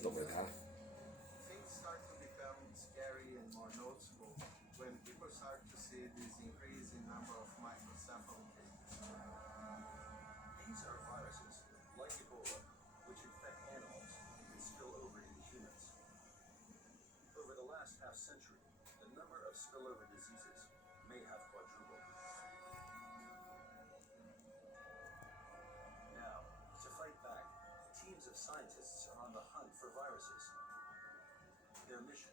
怎么它？ Things start to become scary and more noticeable when people start to see this increase in number of microcephaly cases. These are viruses, like Ebola, which infect animals and spill over into humans. Over the last half century, the number of spillover diseases may have quadrupled. Now, to fight back, teams of scientists are on the hunt for viruses. Their mission,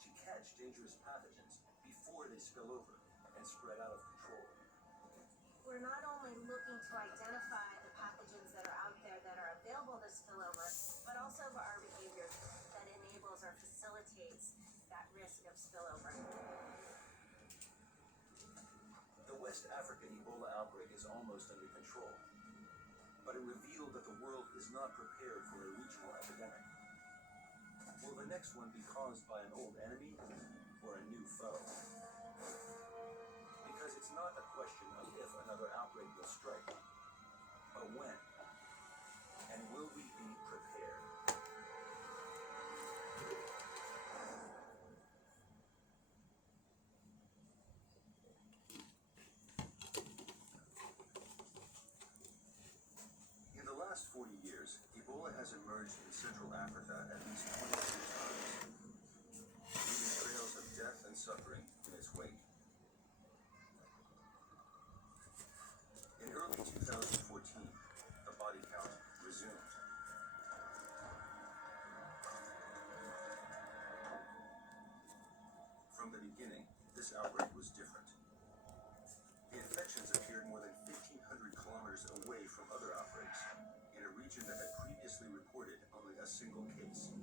to catch dangerous pathogens before they spill over and spread out of control. We're not only looking to identify the pathogens that are out there that are available to spill over, but also our behavior that enables or facilitates that risk of spillover. The West African Ebola outbreak is almost under control, but it revealed that the world is not prepared for a regional epidemic. Will the next one be caused by an old enemy or a new foe? Because it's not a question of if another outbreak will strike, but when. And will we be prepared? In the last 40 years, Ebola has emerged in Central Africa at least 22 times, leaving trails of death and suffering in its wake. In early 2014, the body count resumed. From the beginning, this outbreak was different. The infections appeared more than 1,500 kilometers away from other outbreaks, in a region that had previously reported only a single case.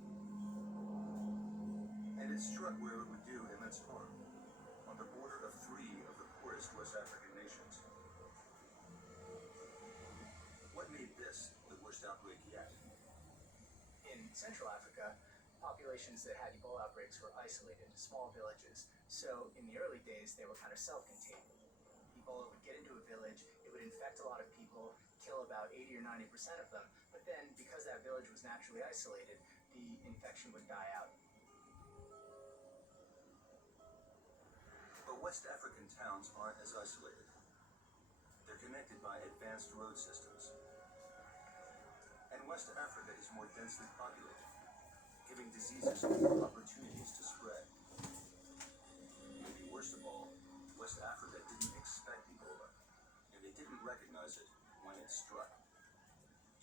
And it struck where it would do immense harm, on the border of 3 of the poorest West African nations. What made this the worst outbreak yet? In Central Africa, populations that had Ebola outbreaks were isolated into small villages. So in the early days, they were kind of self-contained. Ebola would get into a village, it would infect a lot of people, kill about 80 or 90% of them. But then, because that village was naturally isolated, the infection would die out. But West African towns aren't as isolated. They're connected by advanced road systems. And West Africa is more densely populated, giving diseases more opportunities to spread. Maybe worst of all, West Africa didn't expect Ebola, and they didn't recognize it when it struck.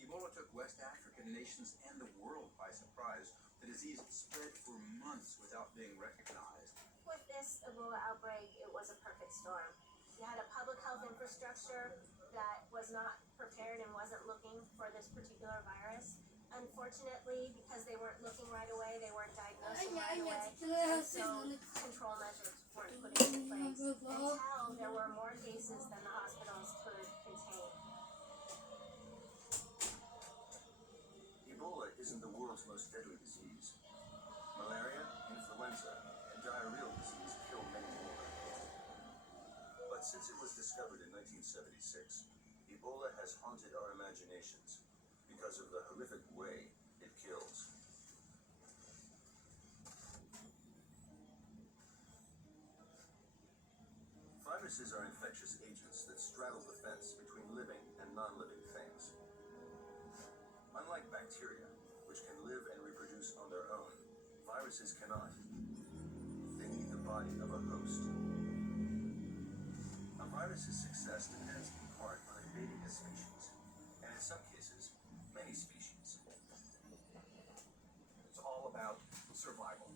Ebola took West African nations and the world by surprise. The disease spread for months without being recognized. With this Ebola outbreak, it was a perfect storm. You had a public health infrastructure that was not prepared and wasn't looking for this particular virus. Unfortunately, because they weren't looking right away, they weren't diagnosing right away, and so control measures weren't put into place until there were more cases than the hospitals could contain. Ebola isn't the world's most deadly disease. Malaria, influenza, and diarrheal disease kill many more. But since it was discovered in 1976, Ebola has haunted our imaginations because of the horrific way it kills. Viruses are infectious agents that straddle the fence between living and non-living things. Unlike bacteria, which can live and reproduce on their own, viruses cannot. They need the body of a host. A virus's success depends in part on invading a species, and in some cases, many species. It's all about survival.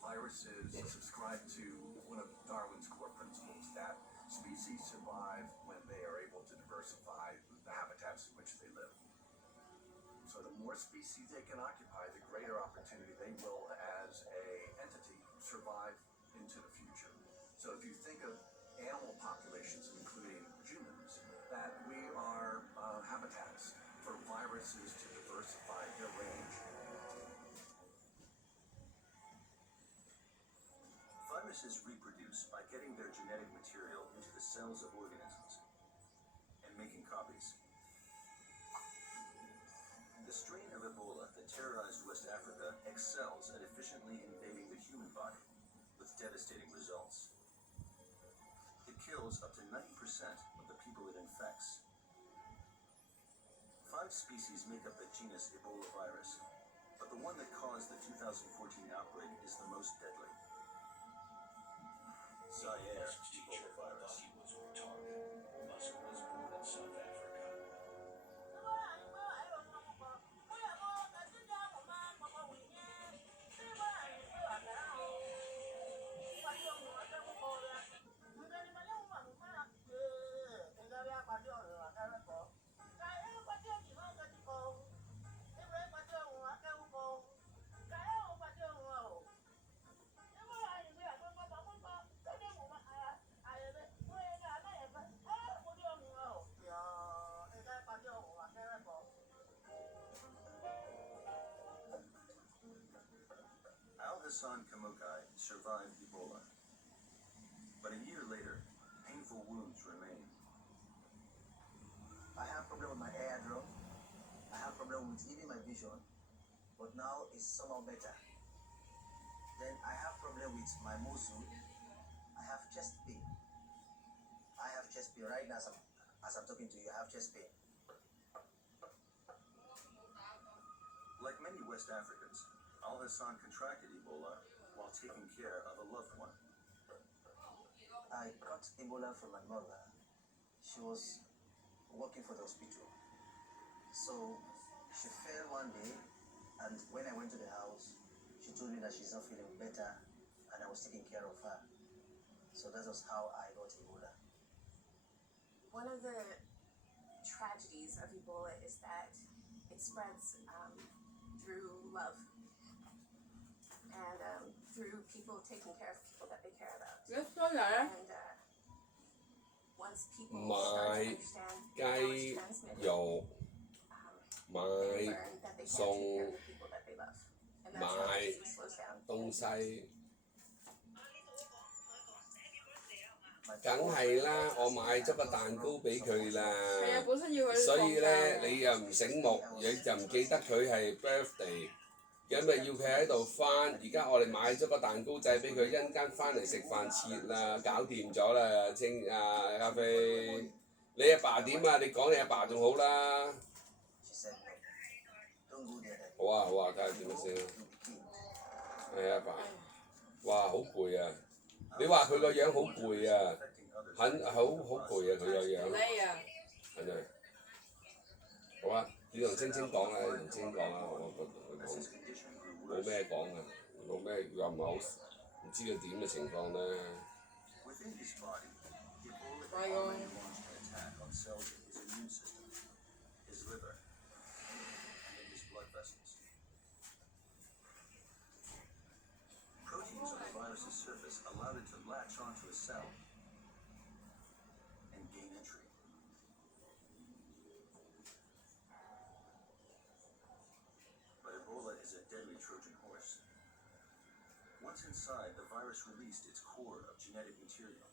Viruses subscribe to one of Darwin's core principles that species survive when they are able to diversify the habitats in which they live. So the more species they can occupy, the greater opportunity they will, as a entity, survive into the future. So if you think of animal populations, including humans, that we are habitats for viruses to diversify their range. Viruses reproduce by getting their genetic material into the cells of organisms and making copies. The strain of Ebola that terrorized West Africa excels at efficiently invading the human body, with devastating results. It kills up to 90% of the people it infects. 5 species make up the genus Ebola virus, but the one that caused the 2014 outbreak is the most deadly. Zaire Ebola virus. He was retarded. Musk was born in South Africa. Al-Hassan Kamokai survived Ebola, but a year later, painful wounds remain. I have problem with my eardrum. I have problem with even my vision, but now it's somehow better. Then I have problem with my muscle. I have chest pain. I have chest pain right now as I'm talking to you. I have chest pain. Like many West Africans, Al-Hassan contracted Ebola while taking care of a loved one. I got Ebola from my mother. She was working for the hospital. So she fell one day, and when I went to the house, she told me that she's not feeling better, and I was taking care of her. So that was how I got Ebola. One of the tragedies of Ebola is that it spreads through love and through people taking care of people that they care about. And once people start to understand how it's transmitted, 肉 they 買 learn that they can't take care of餸 the people that they love. And that's how 買 disease slows down. 東西，梗係啦，我買咗個蛋糕俾佢啦。所以咧，你又唔醒目，你就唔記得佢係 birthday，咁咪要佢喺度翻。而家我哋買咗個蛋糕仔俾佢，一陣間翻嚟食飯切啦，搞掂咗啦，咖啡。你阿爸點啊？你講你阿爸仲好啦。She said no. Don't go there. 好啊好啊，睇下點樣先啦。 係阿爸，哇好攰啊！你話佢個樣好攰啊，好攰啊佢個樣。係咪？好啊，你同青青講啦，你同青青講啦，我同佢講，冇咩講啊，冇咩又唔係好唔知佢點嘅情況咧。 Within his body, Ebola had already launched an attack on cells in his immune system, his liver, and in his blood vessels. Proteins on the virus's surface allowed it to latch onto a cell and gain entry. But Ebola is a deadly Trojan horse. Once inside, the virus released its core of genetic material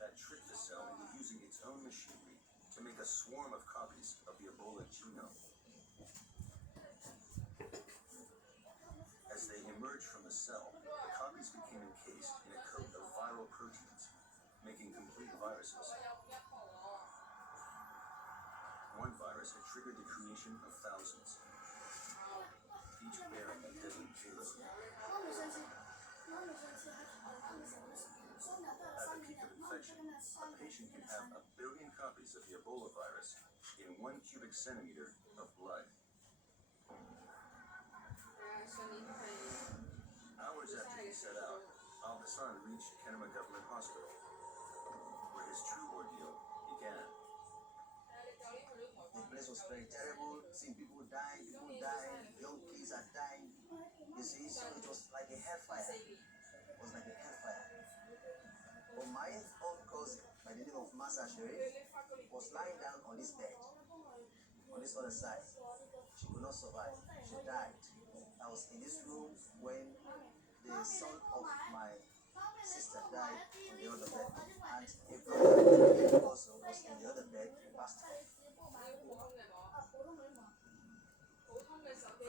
that tricked the cell into using its own machinery to make a swarm of copies of the Ebola genome. As they emerged from the cell, the copies became encased in a coat of viral proteins, making complete viruses. One virus had triggered the creation of thousands, each bearing a deadly payload. At the peak of infection, a patient can have 1 billion copies of the Ebola virus in 1 cubic centimeter of blood. Hours after he set out, Al-Hassan reached Kenema Government Hospital, where his true ordeal began. The place was very terrible. Seeing people dying, young kids are dying. You see, so it was like a hellfire. It was like a hellfire. But my own cousin, by the name of Masa Sherif, was lying down on this bed, on this other side. She could not survive. She died. I was in this room when the son of my sister died on the other bed, and a brother also was in the other bed, passed away.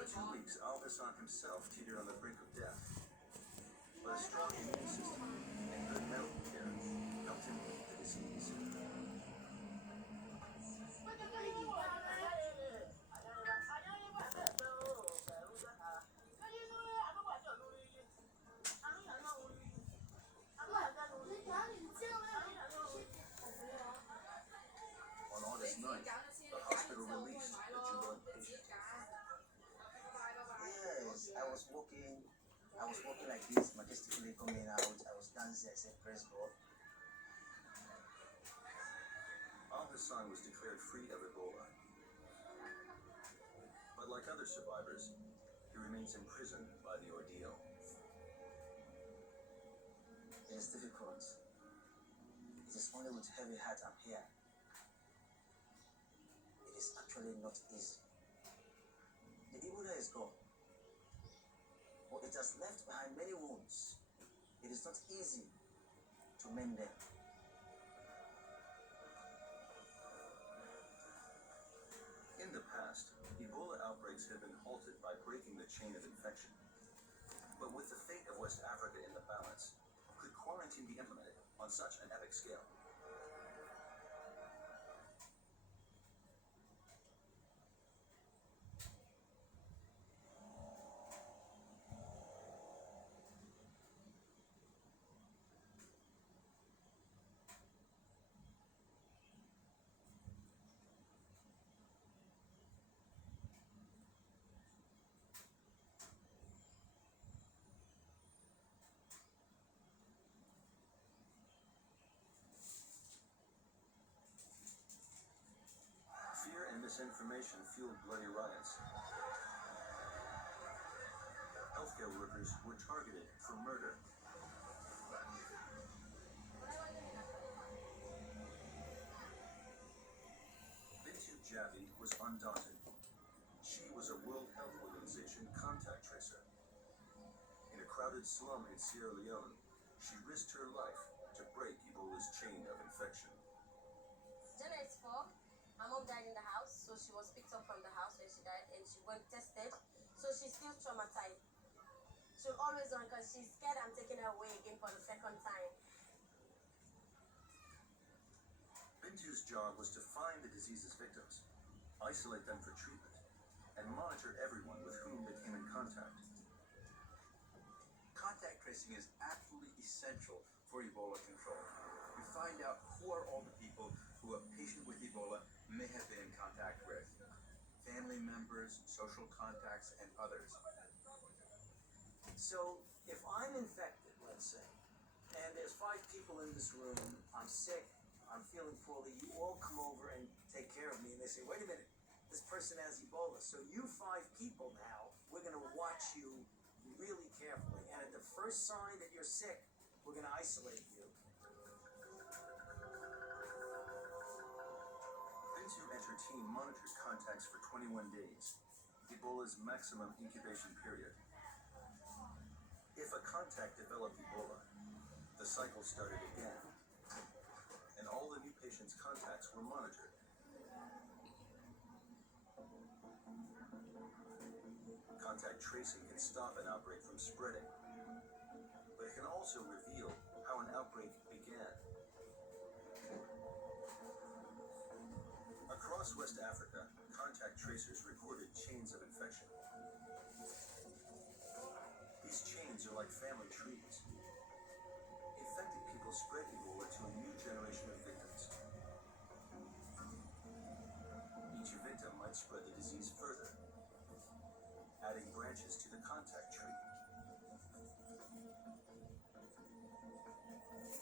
For 2 weeks, Al-Hassan himself teetered on the brink of death. But a strong immune system and good medical care helped him beat the disease. On August 9th, the hospital released the jubilant patient. Yes, I was walking like this, majestically coming out. I was dancing, I said, praise God. Al-Hassan was declared free of Ebola. But like other survivors, he remains imprisoned by the ordeal. It is difficult. It is only with heavy heart I'm here. It is actually not easy. The Ebola is gone, but it has left behind many wounds. It is not easy to mend them. In the past, Ebola outbreaks had been halted by breaking the chain of infection. But with the fate of West Africa in the balance, could quarantine be implemented on such an epic scale? Fear and misinformation fueled bloody riots. Healthcare workers were targeted for murder. Bintu Jabi was undaunted. She was a World Health Organization contact tracer. In a crowded slum in Sierra Leone, she risked her life to break Ebola's chain of infection. Janet's fault. My mom died in the house, so she was picked up from the house when she died, and she went tested. So she's still traumatized. She'll always run because she's scared I'm taking her away again for the second time. Bintu's job was to find the disease's victims, isolate them for treatment, and monitor everyone with whom they came in contact. Contact tracing is absolutely essential for Ebola control. We find out who are all the people who a patient with Ebola may have been in contact with. Family members, social contacts, and others. So, if I'm infected, let's say, and there's 5 people in this room, I'm sick, I'm feeling poorly, you all come over and take care of me, and they say, wait a minute, this person has Ebola. So you 5 people now, we're going to watch you really carefully, and at the first sign that you're sick, we're going to isolate you. Bintu and her team monitored contacts for 21 days, Ebola's maximum incubation period. If a contact developed Ebola, the cycle started again, and all the new patients' contacts were monitored. Contact tracing can stop an outbreak from spreading, but it can also reveal how an outbreak began. Across West Africa, contact tracers recorded chains of infection. These chains are like family trees. Infected people spread Ebola to a new generation of victims. Each victim might spread the disease further, adding branches to the contact tree.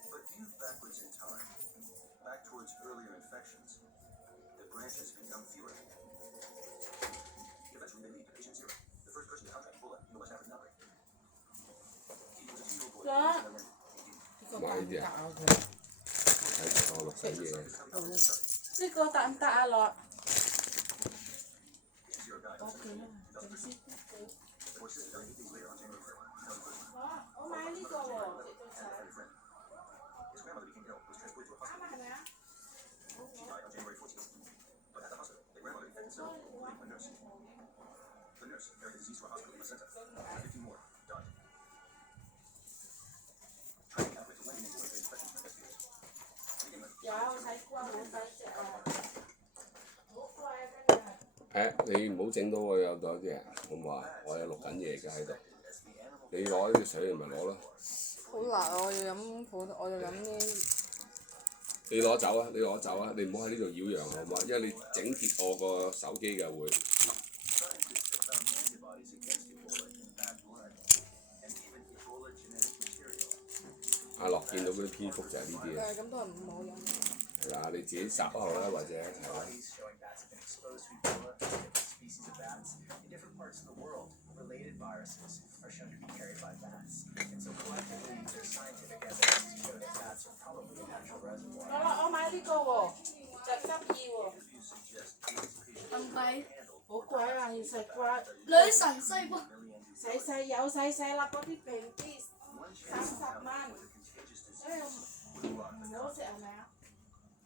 But viewed backwards in time, back towards earlier infections, the branches become fewer. Eventually they lead to patient 0, the first person to contract Ebola in the West African outbreak. He was a 2-year-old boy. Mày đi à? Phải cho nó phải về. 呢個得唔得啊？樂 我買呢個喎。 His grandmother became ill, was transported to a hospital. She died on January 14th. But at the hospital, the grandmother infected several, including a nurse. The nurse nurse carried the disease to a hospital in Placenta. 15 more died. Training outbreaks of lending employees raised questions from investigators. To begin with, 有啊，我睇過，好細隻啊，好貴啊，跟住。你唔好整到我有咗啲啊，好唔好啊？我有錄緊嘢㗎喺度。你攞呢啲水咪攞咯。好辣啊！我要飲啲。你攞走啊！你攞走啊！你唔好喺呢度擾攘好唔好啊？因為你整跌我個手機嘅會。scientists have found antibodies against Ebola in bad blood and even Ebola genetic material. 阿樂見到嗰啲蝙蝠就係呢啲啊。咁都係唔好飲。係啊，你自己烚好啦，或者係嘛。 Antibodies showing bats have been exposed to Ebola, different species of bats in different parts of the world. Related viruses are shown to be carried by bats, and so collectively, there's scientific evidence to show that bats are probably a natural reservoir. 我買呢個喎，就12喎。 Interviews suggest these patients 咁貴， handled 好貴啊！要食貴，女神西瓜， 細有細粒嗰啲平啲， one chance 30蚊， with a contagious 所以 disease would run 唔 the 好食係咪啊？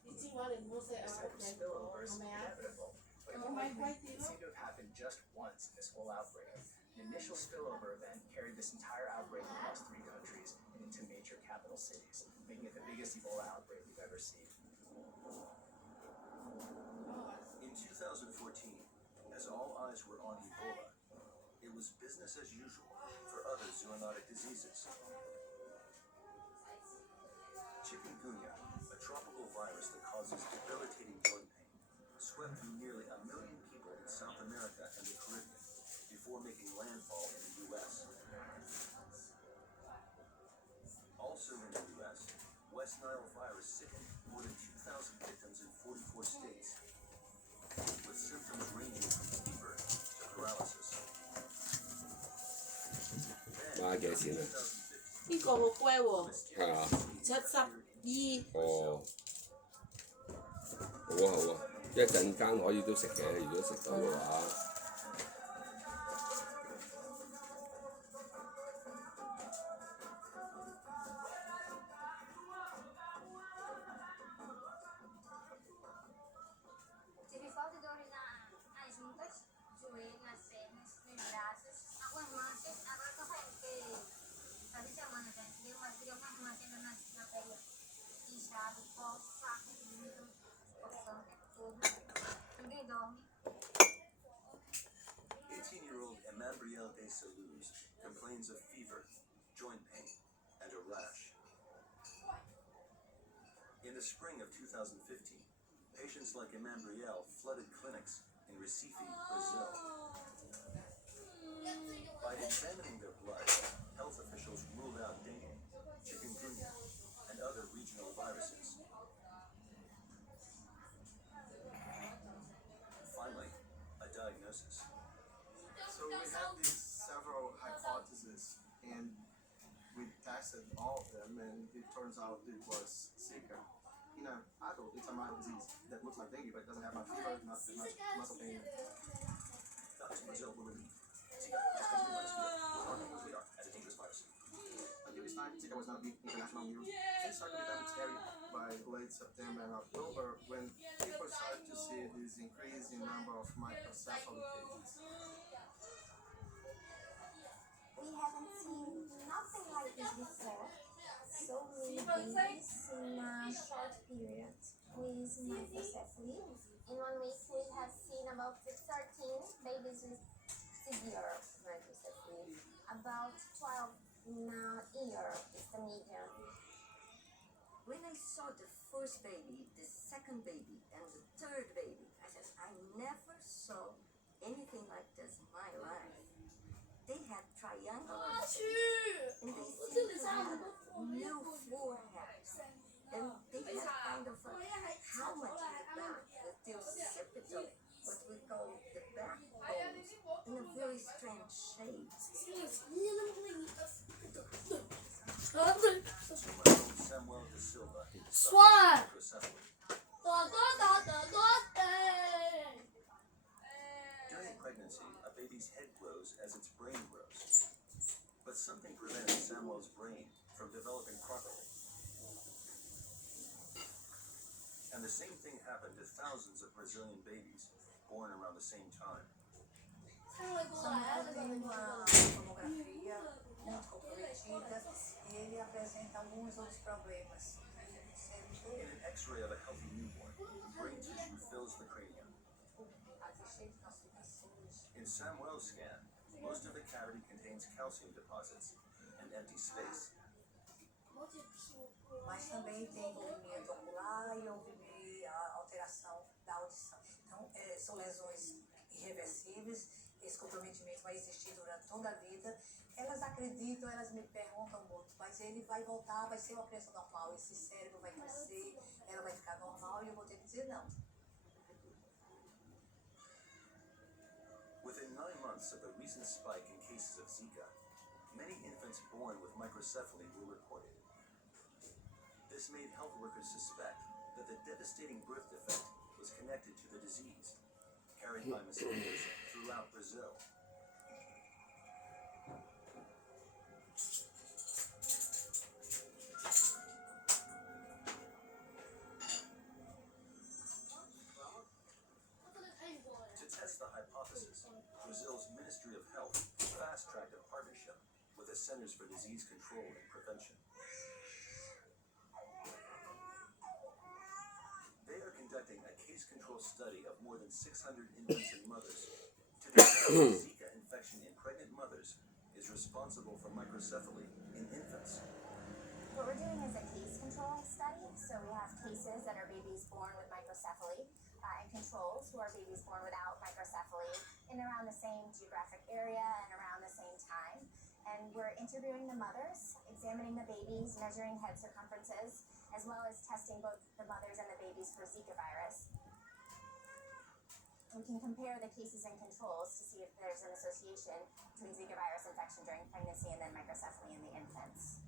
你知我哋唔好食啊， This type of spillover is 係咪啊？ inevitable, but 我買貴 importantly, 啲 it 咯。 seemed to have happened just once in this whole outbreak. An initial spillover event carried this entire outbreak across 3 countries and into major capital cities, making it the biggest Ebola outbreak we've ever seen. In 2014, as all eyes were on Ebola, it was business as usual for other zoonotic diseases. Chikungunya, a tropical virus that causes debilitating joint pain, swept through nearly 1 million people in South America and the Caribbean before making landfall in the U.S. Also in the U.S., West Nile virus sickened more than 2,000 victims in 44 states, with symptoms ranging from fever to paralysis. 買幾多錢啊？呢個好貴喎，係啊。 72。哦。好啊好啊，一陣間可以都食嘅，如果食到嘅話。 Tive fortes dores nas juntas, joelho, nas pernas, nos braços, algumas manchas. Agora eu tô saindo, porque fazia semana já, deu umas manchas na pele. Inchado, coça, muito, coçando o tempo todo. Ninguém dorme. 18-year-old Emmabrielle de Saluz complains of fever, joint pain, and a rash. In the spring of 2015, patients like Emmabrielle flooded clinics in Recife, Brazil. By examining their blood, health officials ruled out dengue, chikungunya, and other regional viruses. Finally, a diagnosis. So we had these several hypotheses, and we tested all of them, and it turns out it was Zika. In an adult, it's a mild disease that looks like dengue, but it doesn't have much fever, not as much muscle pain. Doctors in Brazil were relieved. Zika, which is commonly known as fever, was on people's radar as a dangerous virus. Until this time, Zika was not a big international news. Things started becoming scary by late September and October when people started to see this increase in number of microcephaly cases. We haven't seen nothing like this before. So many babies in a short period with microcephaly. In 1 week, we have seen about 13 babies with severe microcephaly. About 12 in a year is the median. When I saw the first baby, the second baby, and the third baby, I said, I never saw anything like this in my life. They had triangular faces, and they seemed to have no foreheads. And they had kind of a helmet in the back with the occipital, what we call the backbones, in a very strange shape. Samuel de Silva Swan. microcephaly. During pregnancy, a baby's head grows as its brain grows. But something prevented Samuel's brain from developing properly. And the same thing happened to thousands of Brazilian babies born around the same time. Essa mulher tem uma tomografia muito comprometida e ele apresenta alguns outros problemas. In an X-ray of a healthy newborn, brain tissue fills the cranium. In Samuel's scan, most of the cavity contains calcium deposits and empty space. Mas também tem envolvimento ocular e houve alteração da audição. Então, são lesões irreversíveis, esse comprometimento vai existir durante toda a vida. Elas acreditam, elas me perguntam muito, mas ele vai voltar, vai ser uma criança normal, esse cérebro vai crescer, ela vai ficar normal, e eu vou ter que dizer não. Within 9 months of the recent spike in cases of Zika, many infants born with microcephaly were reported. This made health workers suspect that the devastating birth defect was connected to the disease, carried by mosquitoes throughout Brazil. To test the hypothesis, Brazil's Ministry of Health fast-tracked a partnership with the Centers for Disease Control and Prevention. They are conducting a case control study of more than 600 infants and mothers to determine if Zika infection in pregnant mothers is responsible for microcephaly in infants. What we're doing is a case control study. So we have cases that are babies born with microcephaly and controls who are babies born without microcephaly in around the same geographic area and around the same time. And we're interviewing the mothers, examining the babies, measuring head circumferences, as well as testing both the mothers and the babies for Zika virus. We can compare the cases and controls to see if there's an association between Zika virus infection during pregnancy and then microcephaly in the infants.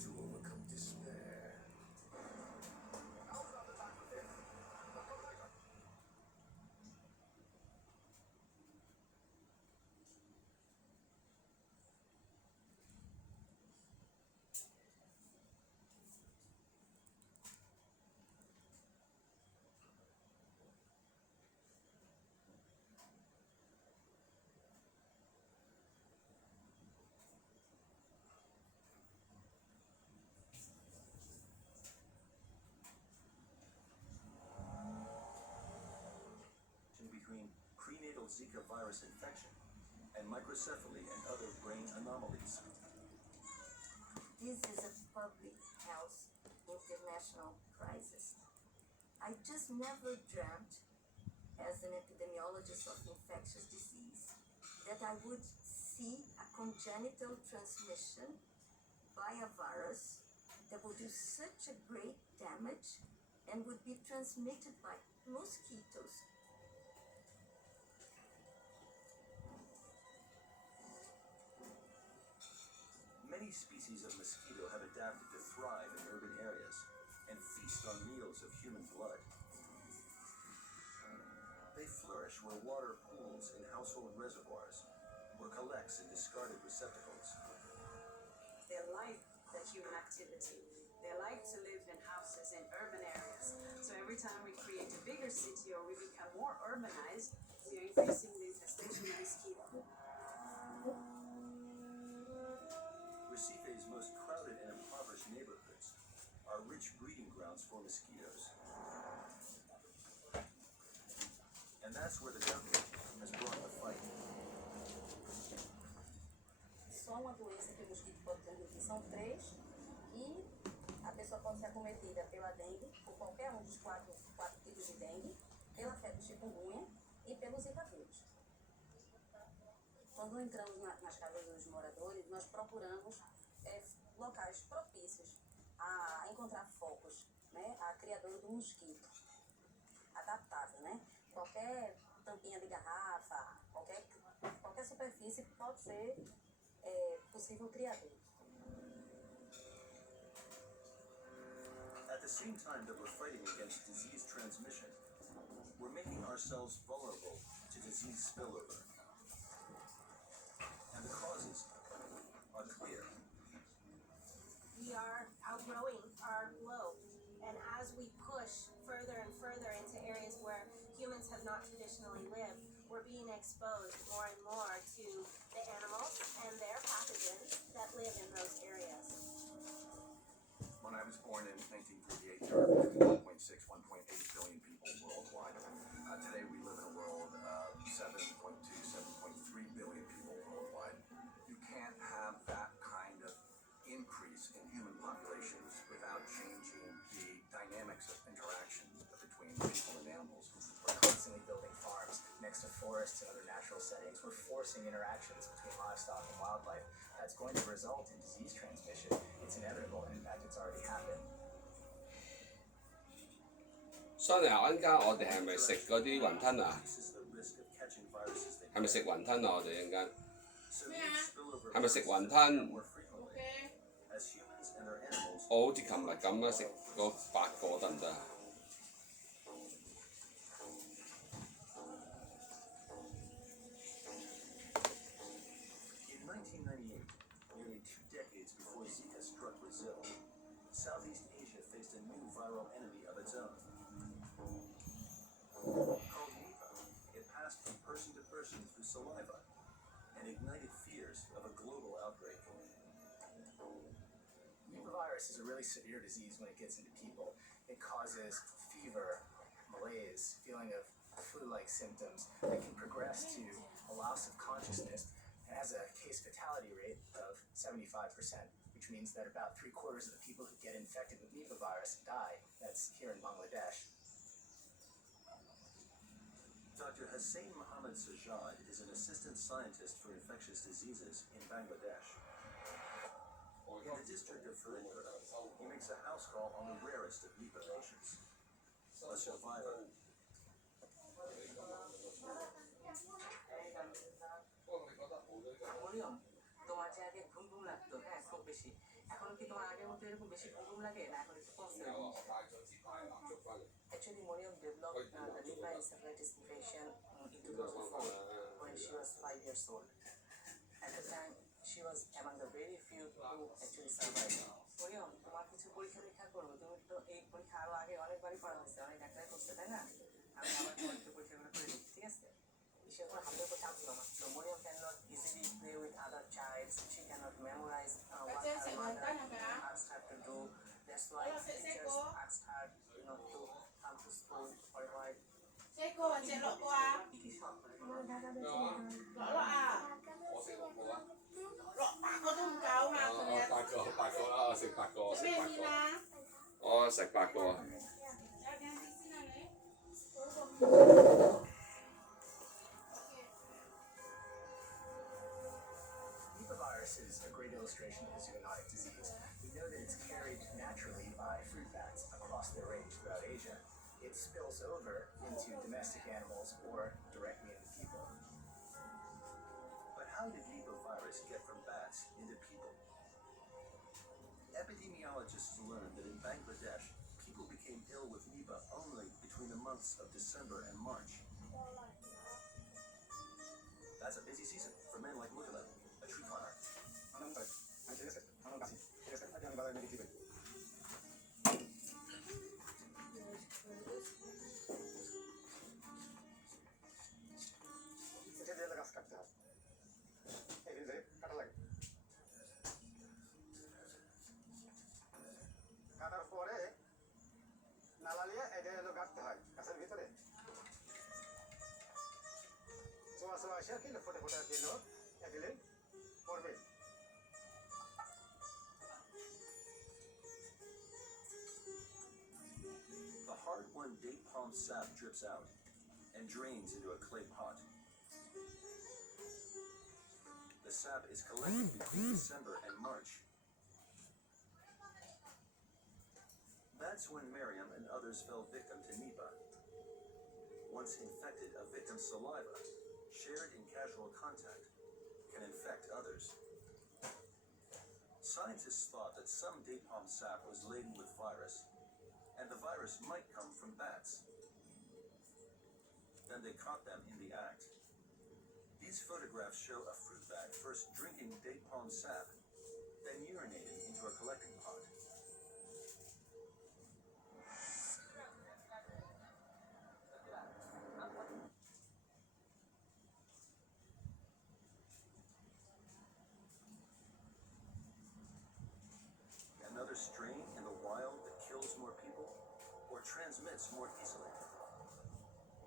To overcome despair. Between prenatal Zika virus infection and microcephaly and other brain anomalies. This is a public health international crisis. I just never dreamt, as an epidemiologist of infectious disease, that I would see a congenital transmission by a virus that would do such a great damage and would be transmitted by mosquitoes. Many species of mosquito have adapted to thrive in urban areas and feast on meals of human blood. They flourish where water pools in household reservoirs or collects in discarded receptacles. They like the human activity. They like to live in houses in urban areas. So every time we create a bigger city or we become more urbanized, we are increasing the infestation of mosquito. Recife's most crowded and impoverished neighborhoods are rich breeding grounds for mosquitoes. And that's where the government has brought the fight. Só uma doença que o mosquito pode transmitir são 3 e a pessoa pode ser acometida pela dengue, por qualquer um dos quatro tipos de dengue, pela febre chikungunya e pelo Zika vírus. Quando entramos nas casas dos moradores, nós procuramos locais propícios a encontrar focos, né, a criadouro do mosquito, adaptável, né? Qualquer tampinha de garrafa, qualquer superfície pode ser possível criador. At the same time that we're fighting against disease transmission, we're making ourselves vulnerable to disease spillover. And the causes are clear. We are outgrowing our globe, and as we push further and further into areas where not traditionally live were being exposed more and more to the animals and their pathogens that live in those areas. When I was born in 1938, there were between 1.6, 1.8 billion people worldwide. Today we live in a world of 7.2, 7.3 billion people worldwide. You can't have that kind of increase in human populations without changing the dynamics of interaction between people and animals. We're constantly building farms next to forests and other natural settings. We're forcing interactions between livestock and wildlife. That's going to result in disease transmission. It's inevitable, and in fact, it's already happened. 所以嗱，陣間我哋係咪食嗰啲雲吞啊？係咪食雲吞啊？我哋陣間係咪食雲吞？我好似琴日咁啊，食嗰8個得唔得啊？Southeast Asia faced a new viral enemy of its own. Called Nipah, it passed from person to person through saliva and ignited fears of a global outbreak. Nipah virus is a really severe disease when it gets into people. It causes fever, malaise, feeling of flu-like symptoms that can progress to a loss of consciousness and has a case fatality rate of 75%. Which means that about 3/4 of the people who get infected with Nipah virus die. That's here in Bangladesh. Dr. Hussain Mohammed Sajjad is an assistant scientist for infectious diseases in Bangladesh. In the district of Firipur, he makes a house call on the rarest of Nipah patients, a survivor. তোমার যে আগে ঘুম ঘুম লাগতো হ্যাঁ খুব বেশি এখন কি তোমার আগের মতো এরকম বেশি ঘুম ঘুম লাগে না এখন একটু কমছে Actually Moriam developed the Nipah encephalitis infection in 2004 when she was 5 years old. At the time she was among the very few who actually survived. Moriam তোমার কিছু পরীক্ষা নিরীক্ষা করবো তুমি তো এই পরীক্ষা আরো আগে অনেকবারই করা হয়েছে অনেক ডাক্তার করছে তাই না আমি আবার তোমার পরীক্ষাগুলো করে দিচ্ছি ঠিক আছে সে কোনো হাতের উপর চাপ দিল না so Moriam cannot easily play with other childs she cannot memorize what her mother asked her to do that's why teachers asked her not to come to school for a while我食8個。Nipah virus is a great illustration of the zoonotic disease. We know that it's carried naturally by fruit bats across their range throughout Asia. It spills over into domestic animals or directly into people. But how did Nipah virus get from bats into people? Epidemiologists learned that in Bangladesh, people became ill with Nipah only between the months of December and March. That's a busy season for men like Mutala, a tree climber. কাটার পরে নালালিয়া এটা হলো গাঁটতে হয় গাছের ভিতরে চোয়া চোয়া আসে আর কি ফোটে ফোটে আর কি এগুলি পড়বে The hard-won date palm sap drips out and drains into a clay pot. The sap is collected between December and March. That's when Miriam and others fell victim to Nipah. Once infected, a victim's saliva, shared in casual contact, can infect others. Scientists thought that some date palm sap was laden with virus, and the virus might come from bats. Then they caught them in the act. These photographs show a fruit bat first drinking date palm sap, then urinating into a collecting pot. transmits more easily.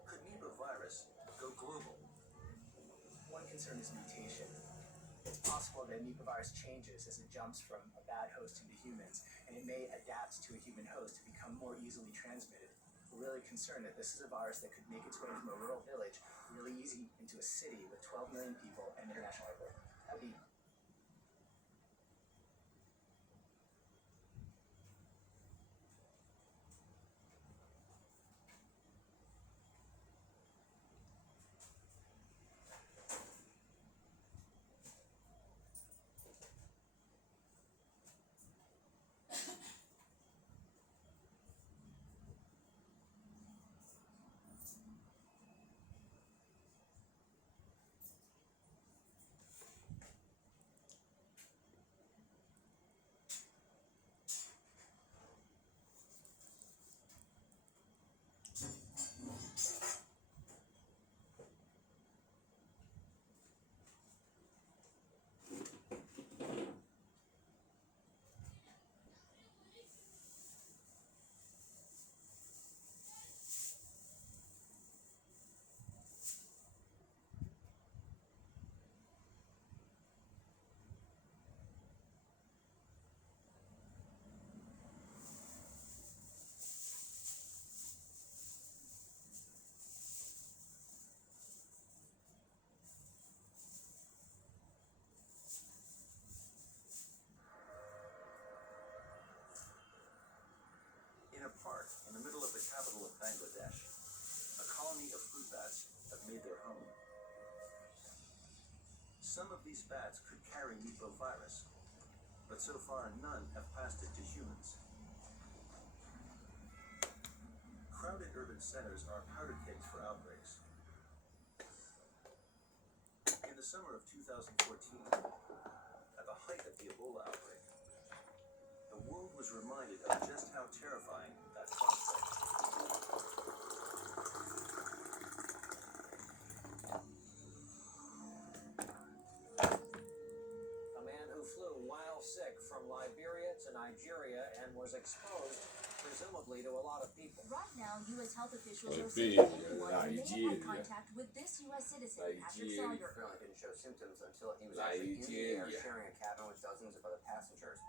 Could Nipah virus go global? One concern is mutation. It's possible that Nipah virus changes as it jumps from a bad host into humans, and it may adapt to a human host to become more easily transmitted. We're really concerned that this is a virus that could make its way from a rural village really easy into a city with 12 million people and international airport. That would be In a park in the middle of the capital of Bangladesh, a colony of fruit bats have made their home. Some of these bats could carry Nipah virus, but so far none have passed it to humans. Crowded urban centers are powder kegs for outbreaks. In the summer of 2014, at the height of the Ebola outbreak, the world was reminded of just how terrifying that prospect. A man who flew while sick from Liberia to Nigeria and was exposed, presumably to a lot of people. Right now, U.S. health officials are Liberia, saying anyone who may have Nigeria. had contact with this U.S. citizen, Patrick Nigeria. Sawyer. Apparently didn't show symptoms until he was actually in the air Nigeria. sharing a cabin with dozens of other passengers.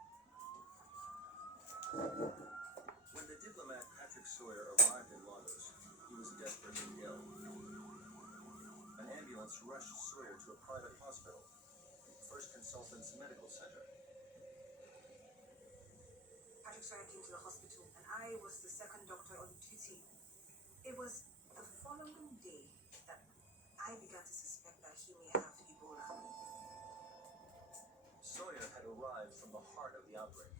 When the diplomat Patrick Sawyer arrived in Lagos, he was desperately ill. An ambulance rushed Sawyer to a private hospital, First Consultants Medical Center. Patrick Sawyer came to the hospital, and I was the second doctor on duty. It was the following day that I began to suspect that he may have Ebola. Sawyer had arrived from the heart of the outbreak,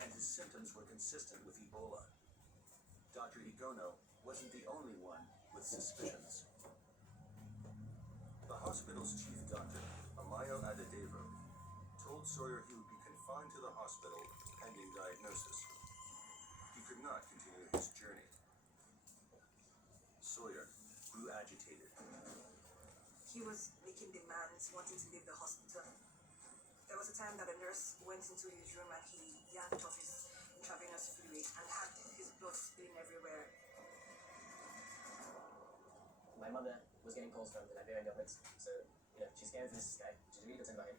and his symptoms were consistent with Ebola. Dr. Igono wasn't the only one with suspicions. The hospital's chief doctor, Amayo Adedevo, told Sawyer he would be confined to the hospital pending diagnosis. He could not continue his journey. Sawyer grew agitated. He was making demands, wanting to leave the hospital. There was a time that a nurse went into his room and he yanked off his intravenous fluid and had his blood spilling everywhere. My mother was getting calls from the Liberian government, so she's scared of this guy. She's really concerned about him,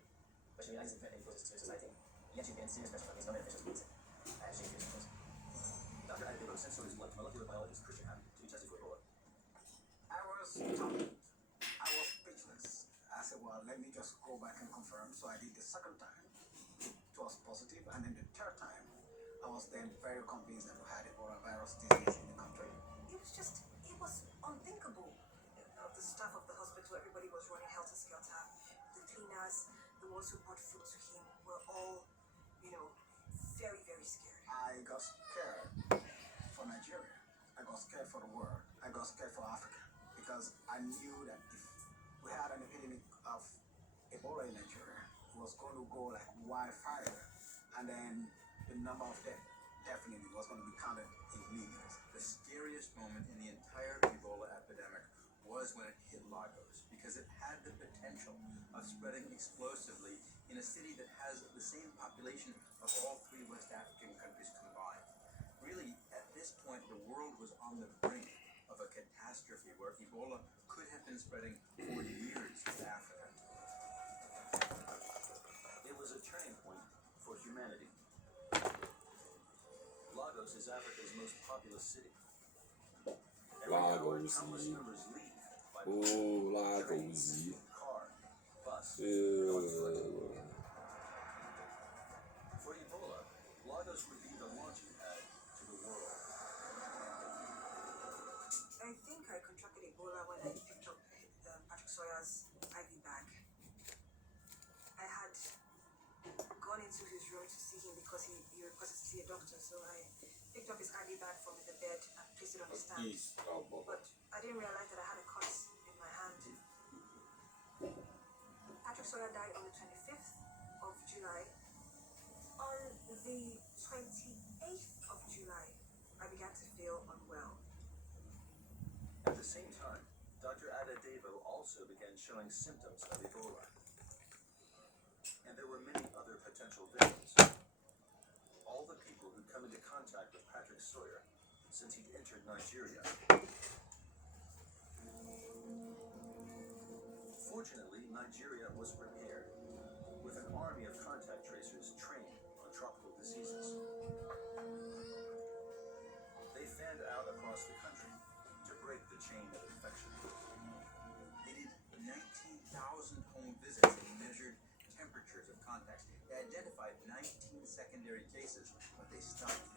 but she realizes the threat that he poses to society. Yet she's getting serious pressure from his government officials to meet him. She refuses, of course. Dr. Adedevo sent Sawyer's blood to molecular biologist Christian Hammond to be tested for Ebola. I was stunned. I was speechless. I said, well, let me just go back and confirm. So I did the second time. It was positive, and then the third time, I was then very convinced that we had Ebola virus disease in the country. It was unthinkable. The staff of the hospital, everybody was running helter-skelter. The cleaners, the ones who brought food to him were all, very, very scared. I got scared for Nigeria. I got scared for the world. I got scared for Africa. Because I knew that if we had an epidemic of Ebola in Nigeria, it was going to go like wildfire. And then the number of deaths definitely was going to be counted in millions. The scariest moment in the entire Ebola epidemic was when it hit Lagos, because it had the potential of spreading explosively in a city that has the same population of all three West African countries combined. Really, at this point, the world was on the brink of a catastrophe where Ebola could have been spreading for years to Africa. It was a turning point for humanity. Lagos is Africa's most populous city. Every hour, countless numbers leave by plane, train, car, bus, and on foot. For Ebola, Lagos would be the launching pad to the world. I think I contracted Ebola when I picked up Patrick Sawyer's IV bag. I had gone into his room to see him because he requested to see a doctor, so I picked up his IV bag from the bed and placed it on the stand. But I didn't realize that I had a cut in my hand. Patrick Sawyer died on the 25th of July. On the 28th of July, I began to feel unwell. At the same time, Dr. Ada Devo also began showing symptoms of Ebola. And there were many other potential victims. All the people who'd come into contact with Patrick Sawyer since he'd entered Nigeria. Fortunately, Nigeria was prepared, with an army of contact tracers trained on tropical diseases. They fanned out across the country to break the chain of infection. They did 19,000 home visits and measured temperatures of contacts. They identified 19 secondary cases, but they stopped